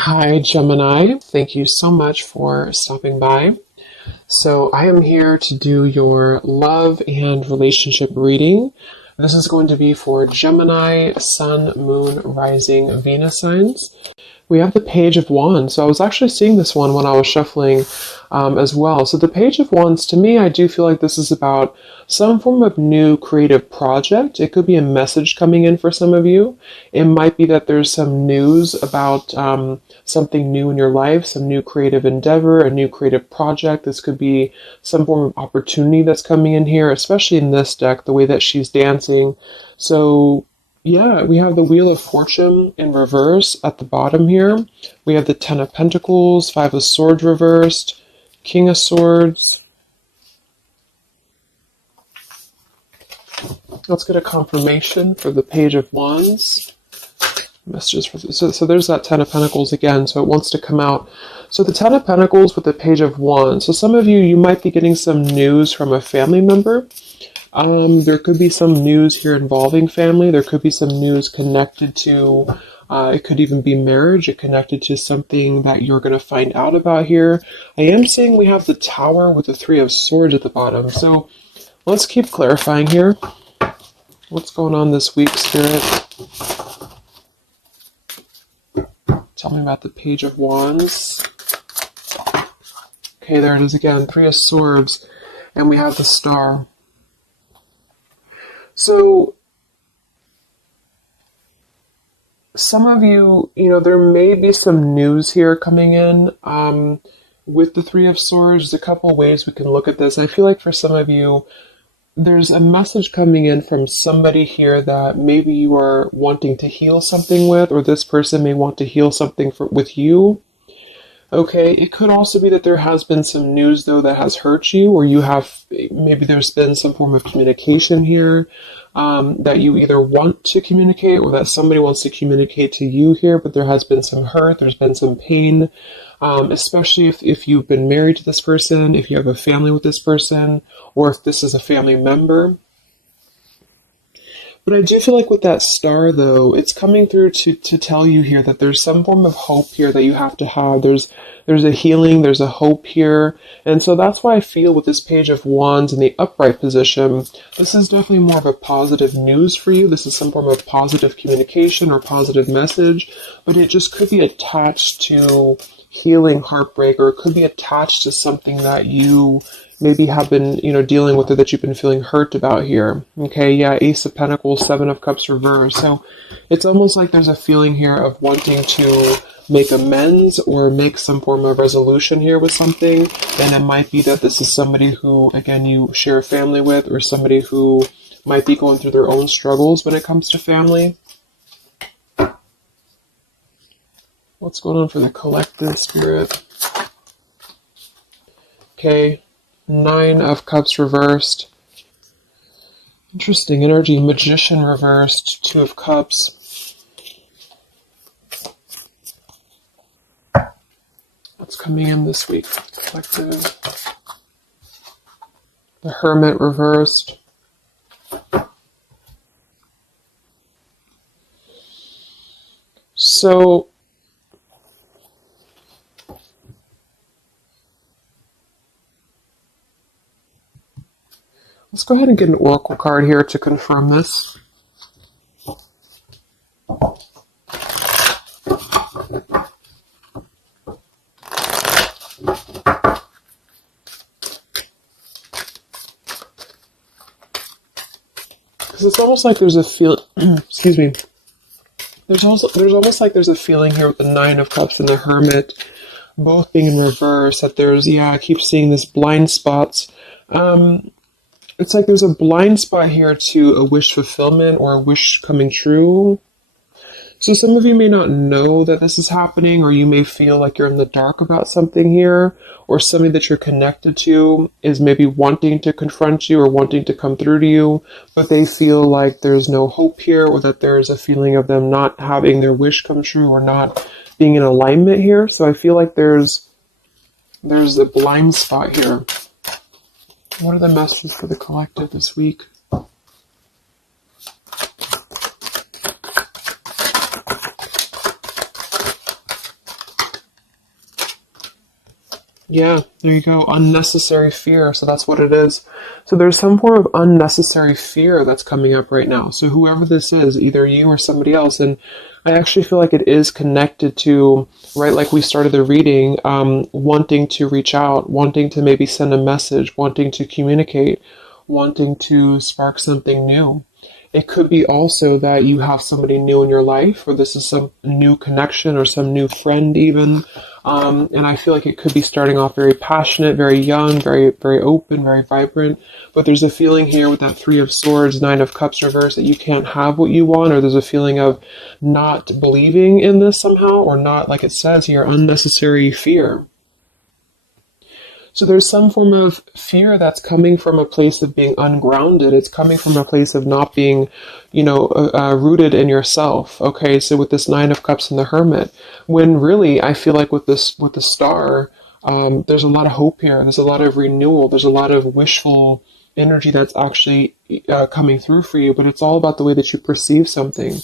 Hi, Gemini. Thank you so much for stopping by. So, I am here to do your love and relationship reading. This is going to be for Gemini, Sun, Moon, Rising, Venus signs. We have the Page of Wands. So I was actually seeing this one when I was shuffling as well. So the Page of Wands, to me, I do feel like this is about some form of new creative project. It could be a message coming in for some of you. It might be that there's some news about something new in your life, some new creative endeavor, a new creative project. This could be some form of opportunity that's coming in here, especially in this deck, the way that she's dancing. So yeah, we have the Wheel of Fortune in reverse at the bottom here. We have the Ten of Pentacles, Five of Swords reversed, King of Swords. Let's get a confirmation for the Page of Wands. Messages for so there's that Ten of Pentacles again, so it wants to come out. So the Ten of Pentacles with the Page of Wands. So some of you might be getting some news from a family member. There could be some news here involving family. There could be some news connected to, it could even be marriage. It connected to something that you're going to find out about here. I am seeing we have the Tower with the Three of Swords at the bottom. So let's keep clarifying here. What's going on this week, Spirit? Tell me about the Page of Wands. Okay, there it is again. Three of Swords. And we have the Star. So, some of you, there may be some news here coming in with the Three of Swords. There's a couple ways we can look at this. I feel like for some of you, there's a message coming in from somebody here that maybe you are wanting to heal something with, or this person may want to heal something with you. Okay, it could also be that there has been some news, though, that has hurt you, or maybe there's been some form of communication here that you either want to communicate or that somebody wants to communicate to you here, but there has been some hurt, there's been some pain, especially if you've been married to this person, if you have a family with this person, or if this is a family member. But I do feel like with that Star, though, it's coming through to tell you here that there's some form of hope here that you have to have. There's a healing, there's a hope here. And so that's why I feel with this Page of Wands in the upright position, this is definitely more of a positive news for you. This is some form of positive communication or positive message, but it just could be attached to healing heartbreak, or it could be attached to something that you maybe have been, dealing with, or that you've been feeling hurt about here. Okay, yeah, Ace of Pentacles, Seven of Cups reversed. So it's almost like there's a feeling here of wanting to make amends or make some form of resolution here with something. And it might be that this is somebody who, again, you share a family with, or somebody who might be going through their own struggles when it comes to family. What's going on for the collective, Spirit? Okay. Nine of Cups reversed. Interesting energy. Magician reversed. Two of Cups. What's coming in this week? Collective. The Hermit reversed. So, let's go ahead and get an oracle card here to confirm this. Because it's almost like there's a feel. Excuse me. There's almost like there's a feeling here with the Nine of Cups and the Hermit, both being in reverse. That I keep seeing this blind spots. It's like there's a blind spot here to a wish fulfillment or a wish coming true. So some of you may not know that this is happening, or you may feel like you're in the dark about something here, or somebody that you're connected to is maybe wanting to confront you or wanting to come through to you, but they feel like there's no hope here, or that there's a feeling of them not having their wish come true or not being in alignment here. So I feel like there's a blind spot here. What are the messages for the collective this week? Yeah, there you go. Unnecessary fear. So that's what it is. So there's some form of unnecessary fear that's coming up right now. So whoever this is, either you or somebody else, and I actually feel like it is connected to, right, like we started the reading, wanting to reach out, wanting to maybe send a message, wanting to communicate, wanting to spark something new. It could be also that you have somebody new in your life, or this is some new connection or some new friend even. And I feel like it could be starting off very passionate, very young, very, very open, very vibrant. But there's a feeling here with that Three of Swords, Nine of Cups reverse that you can't have what you want, or there's a feeling of not believing in this somehow, or not, like it says here, unnecessary fear. So there's some form of fear that's coming from a place of being ungrounded. It's coming from a place of not being, rooted in yourself. Okay, so with this Nine of Cups and the Hermit, when really I feel like with the Star, there's a lot of hope here. There's a lot of renewal. There's a lot of wishful energy that's actually coming through for you. But it's all about the way that you perceive something.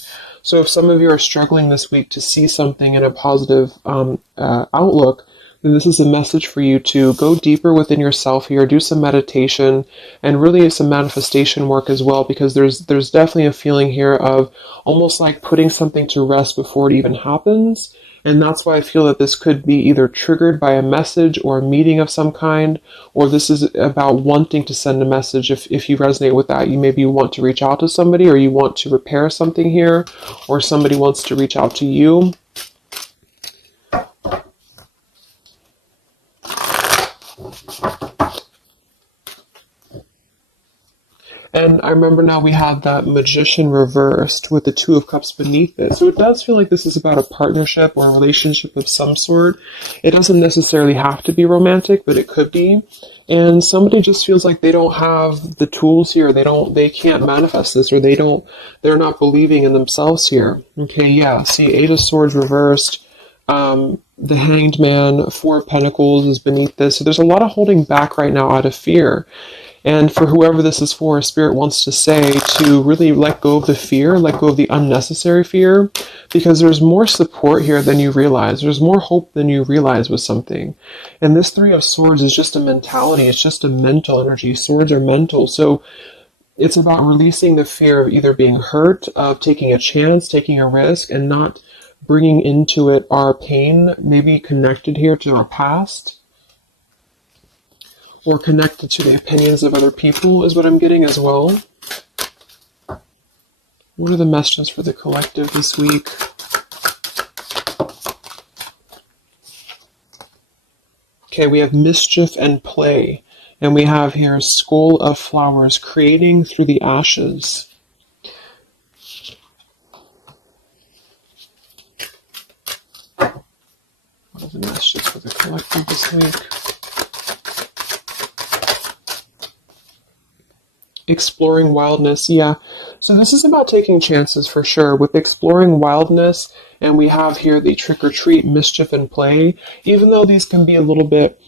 So if some of you are struggling this week to see something in a positive outlook, this is a message for you to go deeper within yourself here, do some meditation, and really some manifestation work as well, because there's definitely a feeling here of almost like putting something to rest before it even happens. And that's why I feel that this could be either triggered by a message or a meeting of some kind, or this is about wanting to send a message. If you resonate with that, you maybe want to reach out to somebody, or you want to repair something here, or somebody wants to reach out to you. And I remember now we have that Magician reversed with the Two of Cups beneath it. So it does feel like this is about a partnership or a relationship of some sort. It doesn't necessarily have to be romantic, but it could be. And somebody just feels like they don't have the tools here. They can't manifest this, or they're not believing in themselves here. Okay, yeah. See, Eight of Swords reversed. The Hanged Man, Four of Pentacles is beneath this. So there's a lot of holding back right now out of fear. And for whoever this is for, Spirit wants to say to really let go of the fear, let go of the unnecessary fear, because there's more support here than you realize. There's more hope than you realize with something. And this Three of Swords is just a mentality. It's just a mental energy. Swords are mental. So it's about releasing the fear of either being hurt, of taking a chance, taking a risk, and not bringing into it our pain, maybe connected here to our past, or connected to the opinions of other people is what I'm getting as well. What are the messages for the collective this week? Okay, we have mischief and play. And we have here Skull of Flowers, creating through the ashes. What are the messages for the collective this week? Exploring wildness, yeah. So this is about taking chances for sure. With exploring wildness, and we have here the trick or treat, mischief and play. Even though these can be a little bit,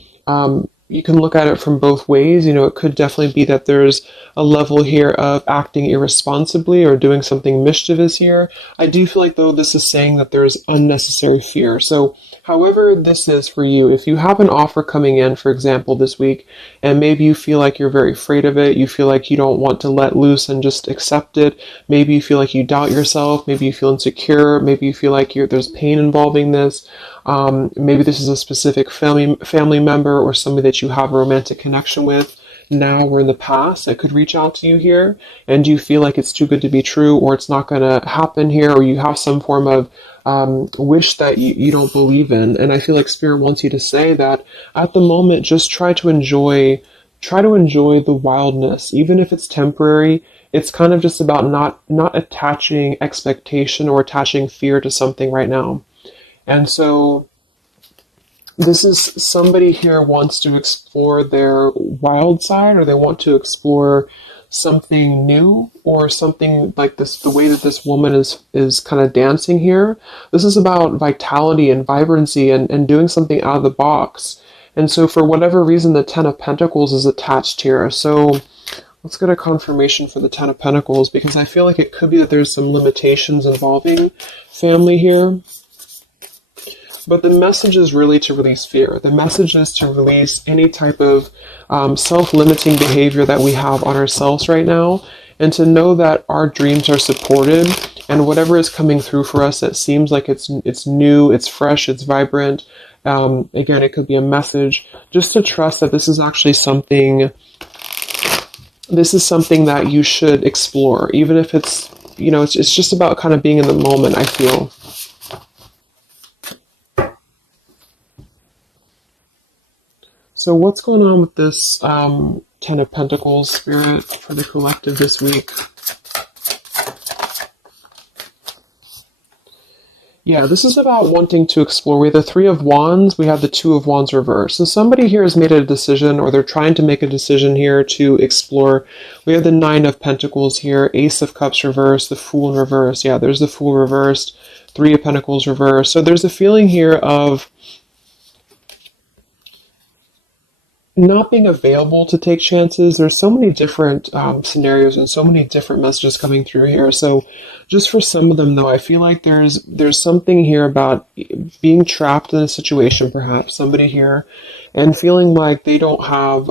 you can look at it from both ways. It could definitely be that there's a level here of acting irresponsibly or doing something mischievous here. I do feel like, though, this is saying that there's unnecessary fear. So however this is for you, if you have an offer coming in, for example, this week, and maybe you feel like you're very afraid of it, you feel like you don't want to let loose and just accept it, maybe you feel like you doubt yourself, maybe you feel insecure, maybe you feel like there's pain involving this, maybe this is a specific family member or somebody that you have a romantic connection with now or in the past that could reach out to you here, and you feel like it's too good to be true, or it's not going to happen here, or you have some form of wish that you don't believe in. And I feel like Spirit wants you to say that at the moment, just try to enjoy the wildness, even if it's temporary. It's kind of just about not attaching expectation or attaching fear to something right now. And so this is somebody here wants to explore their wild side, or they want to explore something new, or something like this, the way that this woman is kind of dancing here. This is about vitality and vibrancy and doing something out of the box. And so for whatever reason, the Ten of Pentacles is attached here. So let's get a confirmation for the Ten of Pentacles, because I feel like it could be that there's some limitations involving family here. But the message is really to release fear. The message is to release any type of self-limiting behavior that we have on ourselves right now, and to know that our dreams are supported, and whatever is coming through for us that seems like it's new, it's fresh, it's vibrant. Again, it could be a message, just to trust that this is actually something. This is something that you should explore, even if it's, it's just about kind of being in the moment, I feel. So what's going on with this Ten of Pentacles, Spirit, for the collective this week? Yeah, this is about wanting to explore. We have the Three of Wands, we have the Two of Wands reversed. So somebody here has made a decision, or they're trying to make a decision here to explore. We have the Nine of Pentacles here, Ace of Cups reversed, the Fool in reverse. Yeah, there's the Fool reversed, Three of Pentacles reversed. So there's a feeling here of not being available to take chances. There's so many different scenarios and so many different messages coming through here. So just for some of them, though, I feel like there's something here about being trapped in a situation, perhaps somebody here, and feeling like they don't have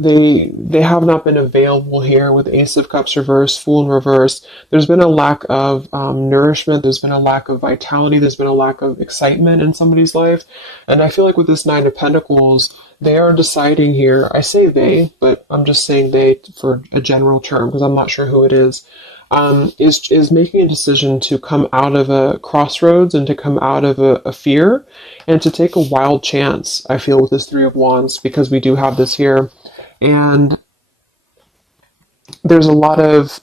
they have not been available here with Ace of Cups reversed, Fool in reverse. There's been a lack of nourishment. There's been a lack of vitality. There's been a lack of excitement in somebody's life. And I feel like with this Nine of Pentacles, they are deciding here, I say they, but I'm just saying they for a general term because I'm not sure who it is making a decision to come out of a crossroads and to come out of a fear and to take a wild chance, I feel, with this Three of Wands, because we do have this here. And there's a lot of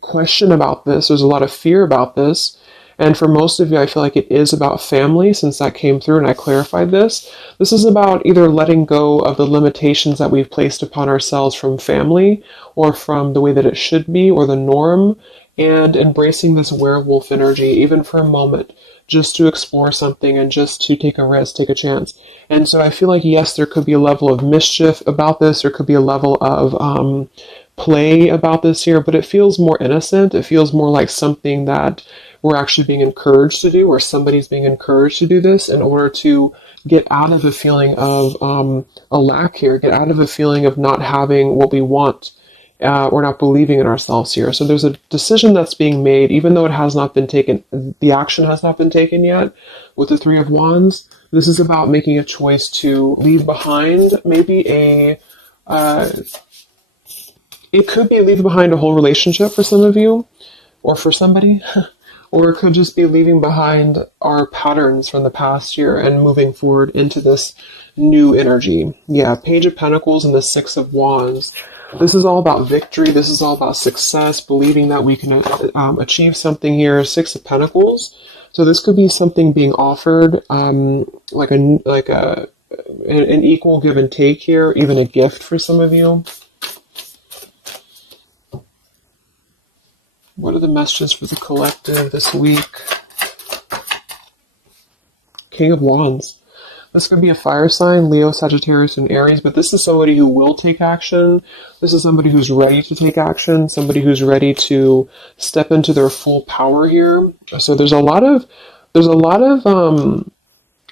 question about this. There's a lot of fear about this. And for most of you, I feel like it is about family, since that came through and I clarified this. This is about either letting go of the limitations that we've placed upon ourselves from family or from the way that it should be or the norm, and embracing this werewolf energy, even for a moment, just to explore something and just to take a risk, take a chance. And so I feel like, yes, there could be a level of mischief about this. There could be a level of play about this here, but it feels more innocent. It feels more like something that we're actually being encouraged to do, or somebody's being encouraged to do this in order to get out of a feeling of a lack here, get out of a feeling of not having what we want, or not believing in ourselves here. So there's a decision that's being made, even though it has not been taken, the action has not been taken yet with the Three of Wands. This is about making a choice to leave behind maybe it could be leaving behind a whole relationship for some of you, or for somebody, or it could just be leaving behind our patterns from the past year and moving forward into this new energy. Yeah, Page of Pentacles and the Six of Wands. This is all about victory. This is all about success, believing that we can achieve something here. Six of Pentacles. So this could be something being offered, like an equal give and take here, even a gift for some of you. What are the messages for the collective this week? King of Wands. This could be a fire sign, Leo, Sagittarius, and Aries, but this is somebody who will take action. This is somebody who's ready to take action, somebody who's ready to step into their full power here. So there's a lot of, I'm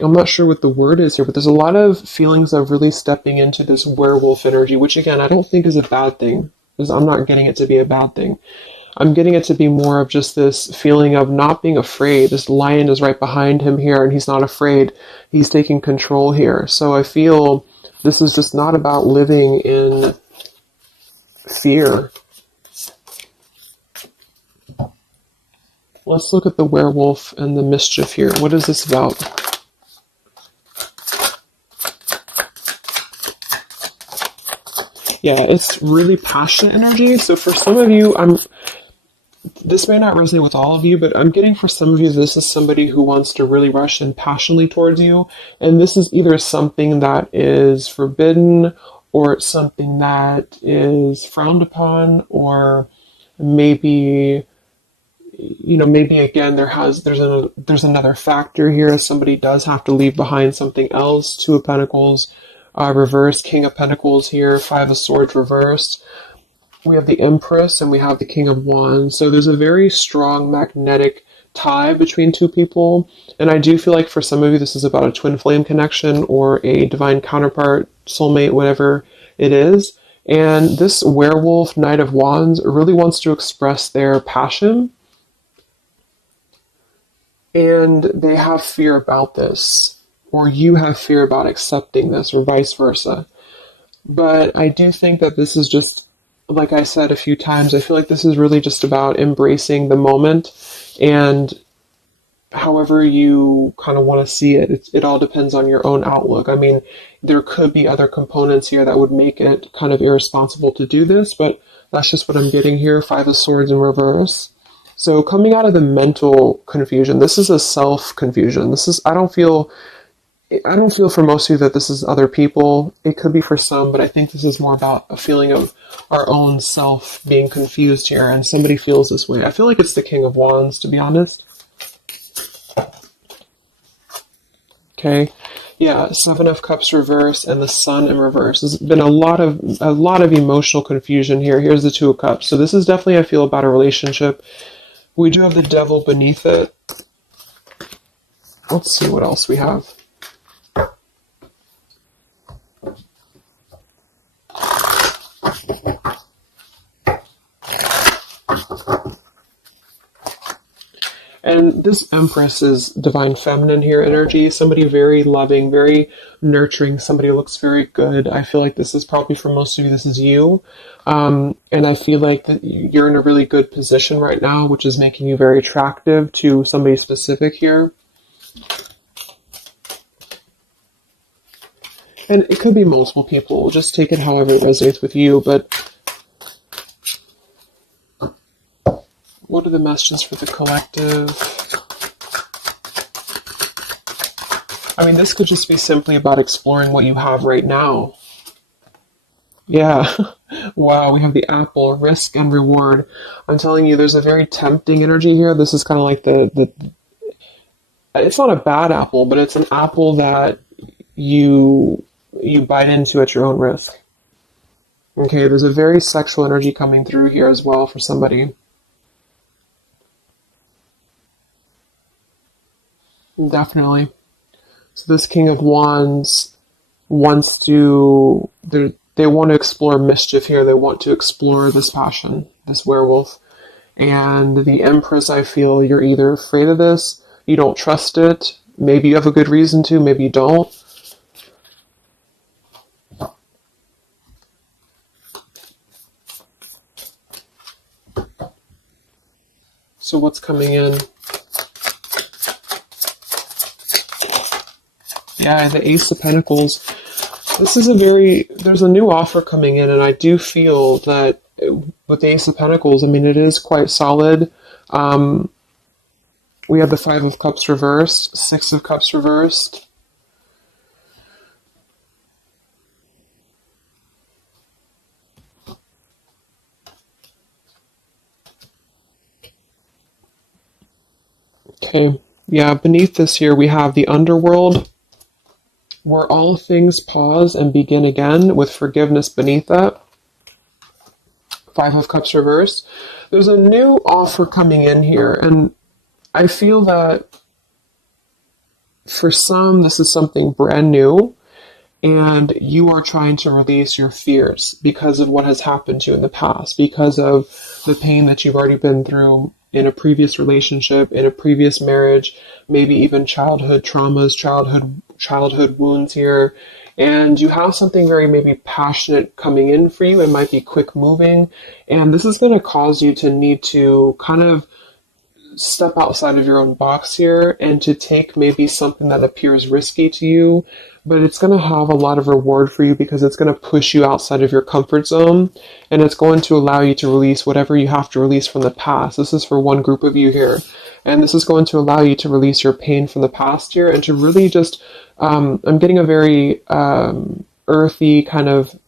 not sure what the word is here, but there's a lot of feelings of really stepping into this werewolf energy, which again, I don't think is a bad thing, because I'm not getting it to be a bad thing. I'm getting it to be more of just this feeling of not being afraid. This lion is right behind him here, and he's not afraid. He's taking control here. So I feel this is just not about living in fear. Let's look at the werewolf and the mischief here. What is this about? Yeah, it's really passionate energy. So for some of you, this may not resonate with all of you, but I'm getting for some of you, this is somebody who wants to really rush in passionately towards you. And this is either something that is forbidden, or it's something that is frowned upon, or maybe, maybe again, there's another factor here. Somebody does have to leave behind something else. Two of Pentacles reversed, King of Pentacles here, Five of Swords reversed. We have the Empress and we have the King of Wands. So there's a very strong magnetic tie between two people. And I do feel like for some of you, this is about a twin flame connection or a divine counterpart, soulmate, whatever it is. And this werewolf, Knight of Wands, really wants to express their passion. And they have fear about this, or you have fear about accepting this, or vice versa. But I do think that this is just, like I said a few times, I feel like this is really just about embracing the moment, and however you kind of want to see it, it all depends on your own outlook. I mean, there could be other components here that would make it kind of irresponsible to do this, but that's just what I'm getting here. Five of Swords in reverse. So coming out of the mental confusion, this is a self-confusion. I don't feel for most of you that this is other people. It could be for some, but I think this is more about a feeling of our own self being confused here, and somebody feels this way. I feel like it's the King of Wands, to be honest. Okay. Yeah, Seven of Cups reverse and the Sun in reverse. There's been a lot of emotional confusion here. Here's the Two of Cups. So this is definitely, I feel, about a relationship. We do have the Devil beneath it. Let's see what else we have. And this Empress is divine feminine here energy. Somebody very loving, very nurturing. Somebody who looks very good. I feel like this is probably, for most of you, this is you. And I feel like that you're in a really good position right now, which is making you very attractive to somebody specific here. And it could be multiple people. Just take it however it resonates with you. But what are the messages for the collective? I mean, this could just be simply about exploring what you have right now. Yeah. Wow, we have the apple, risk and reward. I'm telling you, there's a very tempting energy here. This is kind of like it's not a bad apple, but it's an apple that you bite into at your own risk. Okay, there's a very sexual energy coming through here as well for somebody. Definitely. So this King of Wands wants to, they want to explore mischief here. They want to explore this passion, this werewolf. And the Empress, I feel you're either afraid of this, you don't trust it, maybe you have a good reason to, maybe you don't. So what's coming in? Yeah, the Ace of Pentacles. This is there's a new offer coming in, and I do feel that with the Ace of Pentacles, I mean, it is quite solid. We have the Five of Cups reversed, Six of Cups reversed. Okay, yeah, beneath this here we have the Underworld, where all things pause and begin again, with forgiveness beneath that. Five of Cups reversed. There's a new offer coming in here, and I feel that for some, this is something brand new, and you are trying to release your fears because of what has happened to you in the past, because of the pain that you've already been through in a previous relationship, in a previous marriage, maybe even childhood traumas, childhood wounds here. And you have something very maybe passionate coming in for you. It might be quick moving. And this is going to cause you to need to kind of step outside of your own box here and to take maybe something that appears risky to you, but it's going to have a lot of reward for you because it's going to push you outside of your comfort zone, and it's going to allow you to release whatever you have to release from the past. This is for one group of you here, and this is going to allow you to release your pain from the past here and to really just, I'm getting a very earthy kind of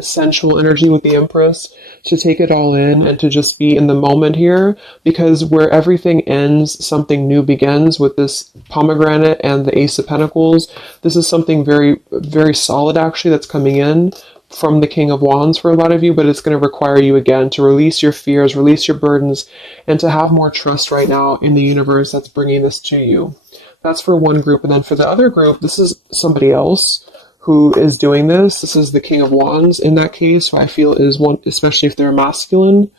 sensual energy with the Empress, to take it all in and to just be in the moment here, because where everything ends, something new begins with this pomegranate and the Ace of Pentacles. This is something very, very solid actually that's coming in from the King of Wands for a lot of you, but it's going to require you again to release your fears, release your burdens, and to have more trust right now in the universe that's bringing this to you. That's for one group. And then for the other group, this is somebody else who is doing this. This is the King of Wands in that case, who I feel is one, especially if they're masculine,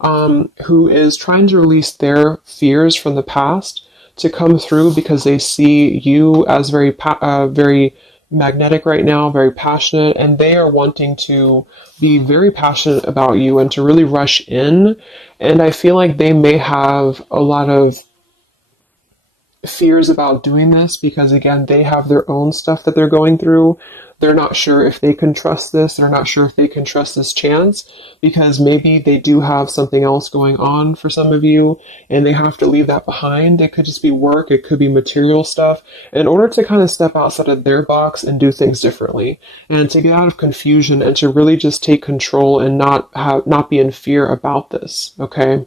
who is trying to release their fears from the past to come through because they see you as very magnetic right now, very passionate, and they are wanting to be very passionate about you and to really rush in. And I feel like they may have a lot of fears about doing this because, again, they have their own stuff that they're going through. They're not sure if they can trust this. They're not sure if they can trust this chance because maybe they do have something else going on for some of you and they have to leave that behind. It could just be work. It could be material stuff in order to kind of step outside of their box and do things differently and to get out of confusion and to really just take control and not be in fear about this. Okay.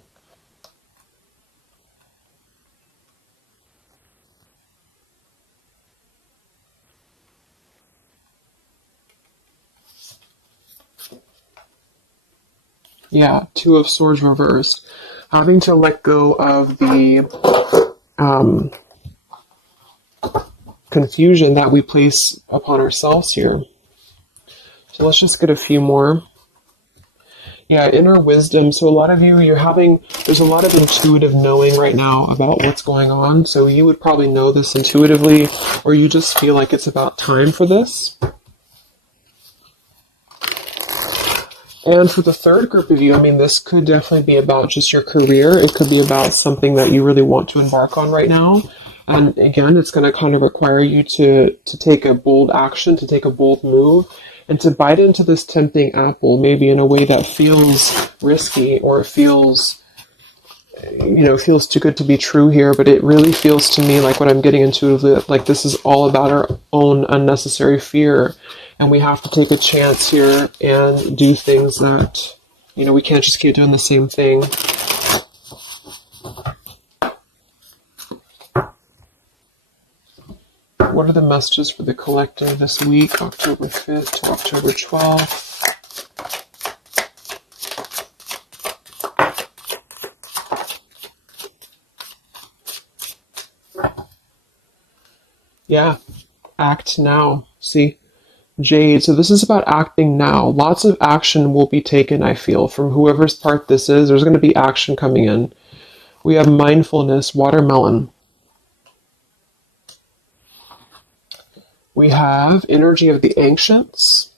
Yeah, Two of Swords reversed. Having to let go of the confusion that we place upon ourselves here. So let's just get a few more. Yeah, inner wisdom. So a lot of you, there's a lot of intuitive knowing right now about what's going on. So you would probably know this intuitively, or you just feel like it's about time for this. And for the third group of you, I mean, this could definitely be about just your career. It could be about something that you really want to embark on right now. And again, it's going to kind of require you to take a bold action, to take a bold move, and to bite into this tempting apple, maybe in a way that feels risky or feels too good to be true here. But it really feels to me like what I'm getting intuitively, like this is all about our own unnecessary fear. And we have to take a chance here and do things that, we can't just keep doing the same thing. What are the messages for the collective this week, October 5th to October 12th? Yeah, act now. See? Jade, so this is about acting now. Lots of action will be taken, I feel, from whoever's part this is. There's going to be action coming in. We have mindfulness, watermelon. We have energy of the ancients.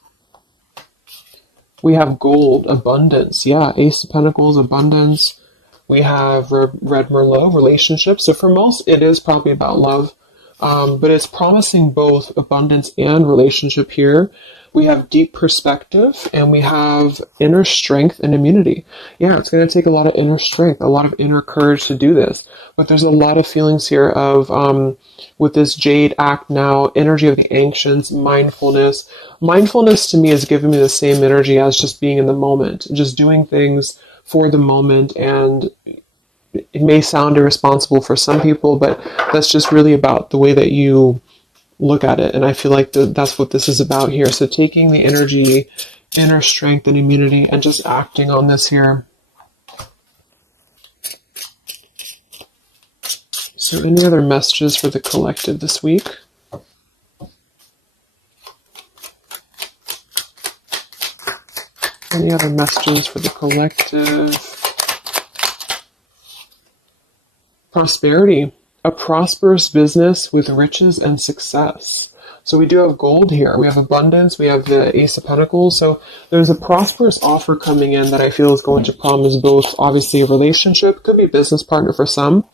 We have gold, abundance. Yeah, Ace of Pentacles, abundance. We have Red Merlot, relationship. So for most, it is probably about love. But it's promising both abundance and relationship here. We have deep perspective and we have inner strength and immunity. Yeah, it's going to take a lot of inner strength, a lot of inner courage to do this. But there's a lot of feelings here of, with this Jade, act now, energy of the ancients, mindfulness. Mindfulness to me is giving me the same energy as just being in the moment, just doing things for the moment. And it may sound irresponsible for some people, but that's just really about the way that you look at it. And I feel like that's what this is about here. So taking the energy, inner strength and immunity and just acting on this here. So any other messages for the collective this week? Any other messages for the collective? Prosperity, a prosperous business with riches and success. So we do have gold here. We have abundance. We have the Ace of Pentacles. So there's a prosperous offer coming in that I feel is going to promise both, obviously, a relationship, could be a business partner for some,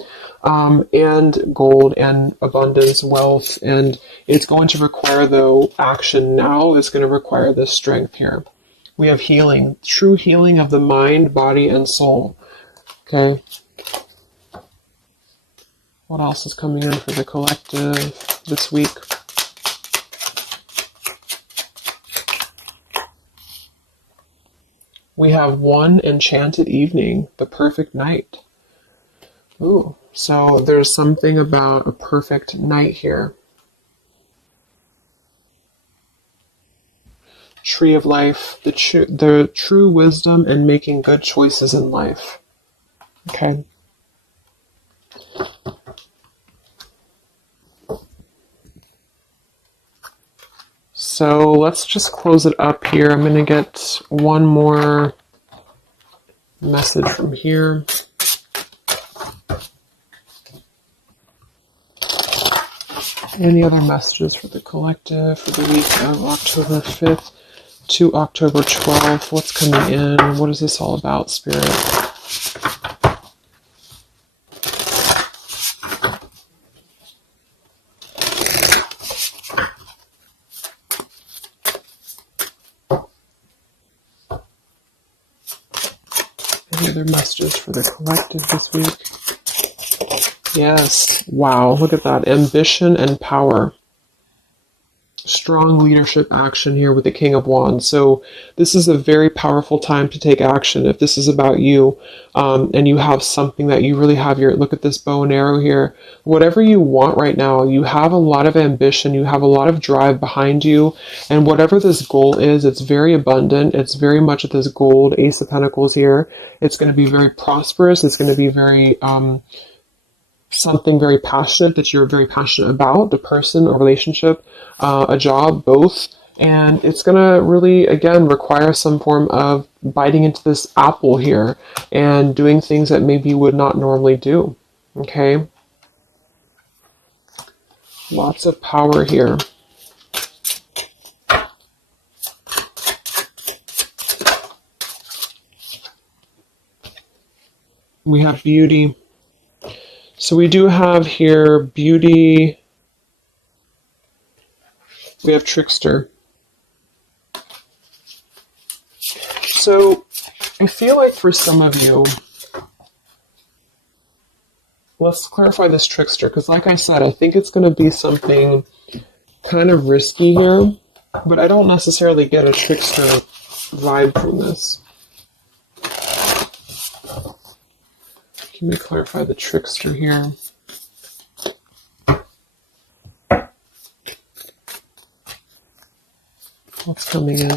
and gold and abundance, wealth. And it's going to require, though, action now. It's going to require this strength here. We have healing, true healing of the mind, body, and soul. Okay. What else is coming in for the collective this week? We have one enchanted evening, the perfect night. Ooh, so there's something about a perfect night here. Tree of Life, the true wisdom and making good choices in life. Okay. So let's just close it up here. I'm going to get one more message from here. Any other messages for the collective for the week of October 5th to October 12th? What's coming in? What is this all about, Spirit? Any other messages for the collective this week? Yes. Wow, look at that. Ambition and power. Strong leadership action here with the King of Wands. So this is a very powerful time to take action. If this is about you, and you have something that you really have your, look at this bow and arrow here, whatever you want right now, you have a lot of ambition, you have a lot of drive behind you, and whatever this goal is, it's very abundant. It's very much at this gold, Ace of Pentacles here. It's going to be very prosperous. It's going to be very, something very passionate that you're very passionate about, the person, a relationship, a job, both. And it's going to really, again, require some form of biting into this apple here and doing things that maybe you would not normally do. Okay? Lots of power here. We have beauty. So we do have here beauty. We have trickster. So I feel like for some of you, let's clarify this trickster, because like I said, I think it's going to be something kind of risky here, but I don't necessarily get a trickster vibe from this. Let me clarify the trickster here. What's coming in?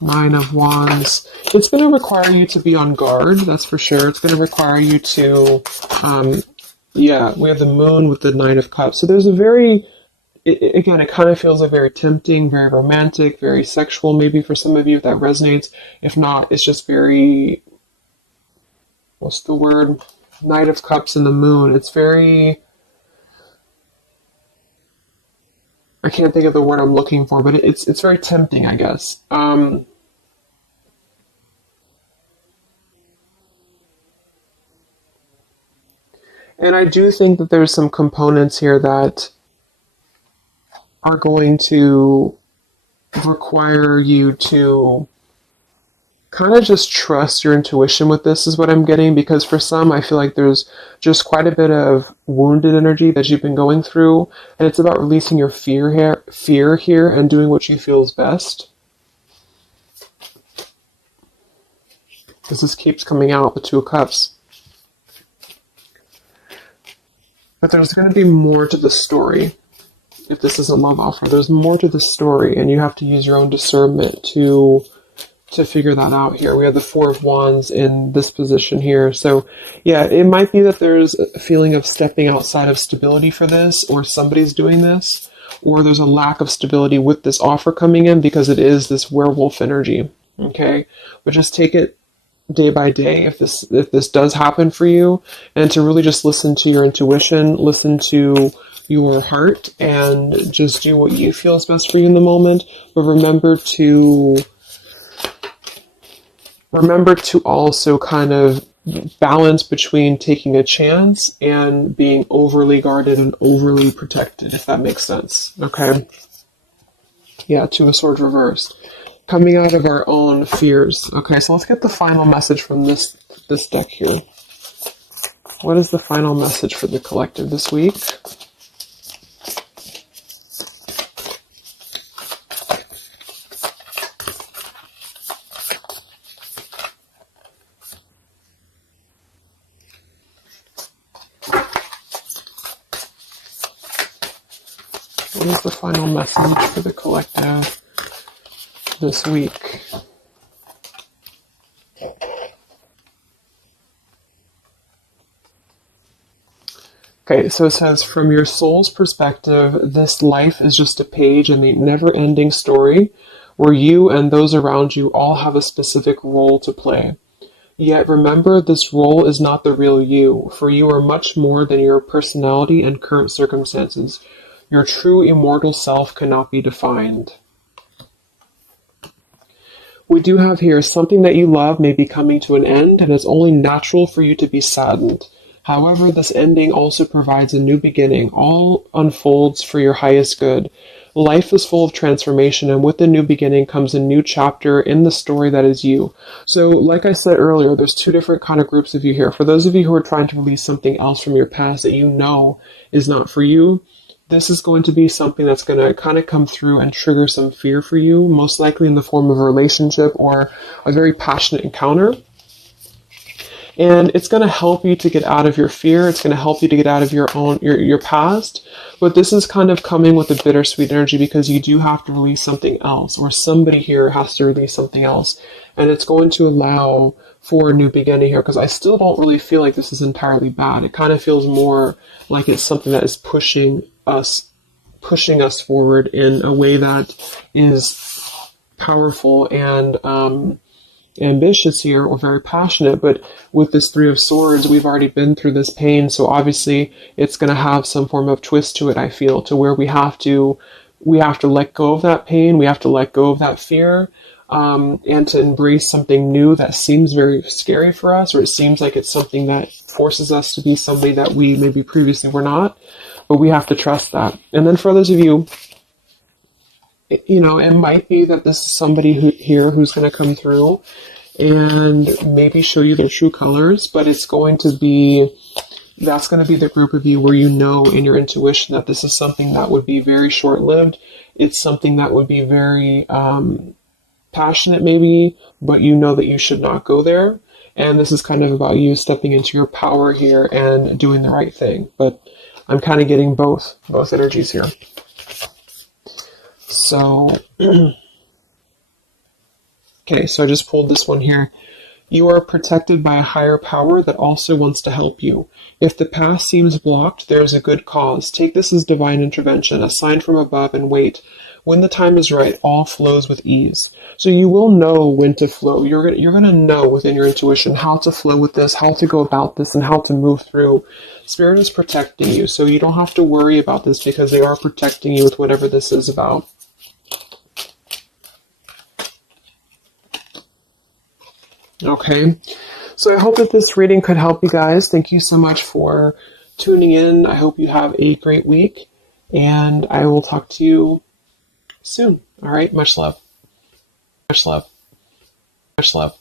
Nine of Wands. It's going to require you to be on guard, that's for sure. It's going to require you to, yeah, we have the Moon with the Nine of Cups. So there's a very, again, it kind of feels like very tempting, very romantic, very sexual, maybe for some of you if that resonates. If not, it's just very, what's the word? Knight of Cups and the Moon. It's very, I can't think of the word I'm looking for, but it's very tempting, I guess. And I do think that there's some components here that are going to require you to kind of just trust your intuition with this, is what I'm getting, because for some, I feel like there's just quite a bit of wounded energy that you've been going through, and it's about releasing your fear here and doing what you feel is best. Because this keeps coming out, the Two of Cups. But there's going to be more to the story. If this is a love offer, there's more to the story, and you have to use your own discernment to figure that out here. We have the Four of Wands in this position here. So yeah, it might be that there's a feeling of stepping outside of stability for this, or somebody's doing this, or there's a lack of stability with this offer coming in because it is this werewolf energy. Okay? But just take it day by day if this does happen for you, and to really just listen to your intuition, listen to your heart, and just do what you feel is best for you in the moment. But remember to also kind of balance between taking a chance and being overly guarded and overly protected, if that makes sense. Okay? Yeah, Two of Swords reversed. Coming out of our own fears. Okay, so let's get the final message from this deck here. What is the final message for the collective this week? What is the final message for the collective this week. Okay, so it says, from your soul's perspective, this life is just a page in the never-ending story where you and those around you all have a specific role to play. Yet remember, this role is not the real you, for you are much more than your personality and current circumstances. Your true immortal self cannot be defined. We do have here, something that you love may be coming to an end, and it's only natural for you to be saddened. However, this ending also provides a new beginning. All unfolds for your highest good. Life is full of transformation, and with the new beginning comes a new chapter in the story that is you. So, like I said earlier, there's two different kind of groups of you here. For those of you who are trying to release something else from your past that you know is not for you, this is going to be something that's going to kind of come through and trigger some fear for you, most likely in the form of a relationship or a very passionate encounter. And it's going to help you to get out of your fear. It's going to help you to get out of your past. But this is kind of coming with a bittersweet energy because you do have to release something else, or somebody here has to release something else. And it's going to allow for a new beginning here, because I still don't really feel like this is entirely bad. It kind of feels more like it's something that is pushing us forward in a way that is powerful and ambitious here, or very passionate. But with this Three of Swords, we've already been through this pain, so obviously it's going to have some form of twist to it, I feel, to where we have to let go of that pain, we have to let go of that fear, and to embrace something new that seems very scary for us, or it seems like it's something that forces us to be somebody that we maybe previously were not, but we have to trust that. And then for others of you, you know, it might be that this is somebody who's going to come through and maybe show you their true colors, but that's going to be the group of you where you know in your intuition that this is something that would be very short-lived. It's something that would be very passionate maybe, but you know that you should not go there. And this is kind of about you stepping into your power here and doing the right thing. But I'm kind of getting both energies here. So, okay, so I just pulled this one here. You are protected by a higher power that also wants to help you. If the path seems blocked, there is a good cause. Take this as divine intervention, a sign from above, and wait. When the time is right, all flows with ease. So you will know when to flow. You're going to know within your intuition how to flow with this, how to go about this, and how to move through. Spirit is protecting you, so you don't have to worry about this because they are protecting you with whatever this is about. Okay, so I hope that this reading could help you guys. Thank you so much for tuning in. I hope you have a great week, and I will talk to you soon. All right, much love. Much love. Much love.